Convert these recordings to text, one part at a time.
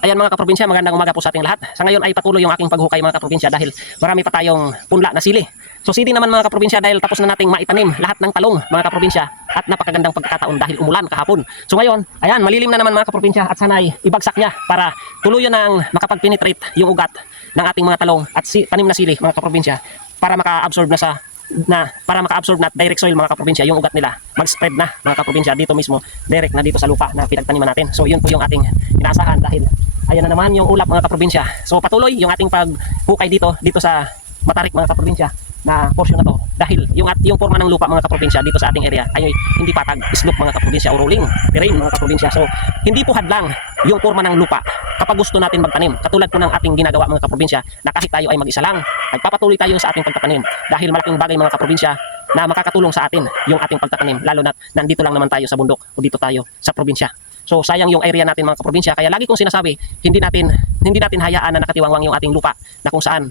Ayan mga kaprobinsya, magandang umaga po sa ating lahat. Sa ngayon ay patuloy yung aking paghukay mga kaprobinsya dahil marami pa tayong punla na sili. So sili naman mga kaprobinsya dahil tapos na nating maitanim lahat ng talong mga kaprobinsya at napakagandang pagkakataon dahil umulan kahapon. So ngayon, ayan malilim na naman mga kaprobinsya at sana'y ibagsak niya para tuluyan ng makapag-penetrate yung ugat ng ating mga talong at tanim na sili mga kaprobinsya para maka-absorb na direct soil mga kaprobinsya yung ugat nila mag-spread na mga kaprobinsya dito mismo direct na dito sa lupa na pinagtaniman natin. So yun po yung ating inaasahan dahil ayan na naman yung ulap mga kaprobinsya. So patuloy yung ating paghukay dito sa Matarik mga kaprobinsya na portion na to dahil yung forma ng lupa mga kaprobinsya dito sa ating area ay hindi patag, slope mga kaprobinsya o rolling terrain mga kaprobinsya. So hindi po hadlang yung forma ng lupa kapag gusto natin magtanim. Katulad po ng ating ginagawa mga kaprobinsya na kahit tayo ay mag-isa lang, nagpapatuloy tayo sa ating pagtatanim dahil malaking bagay mga kaprobinsya na makakatulong sa atin yung ating pagtatanim lalo na nandito lang naman tayo sa bundok o dito tayo sa probinsya. So sayang yung area natin mga kaprobinsya kaya lagi kong sinasabi hindi natin hayaan na nakatiwangwang yung ating lupa na kung saan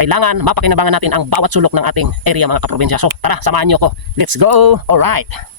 kailangan mapakinabangan natin ang bawat sulok ng ating area mga kaprobinsya. So tara, samahan niyo ako. Let's go! Alright!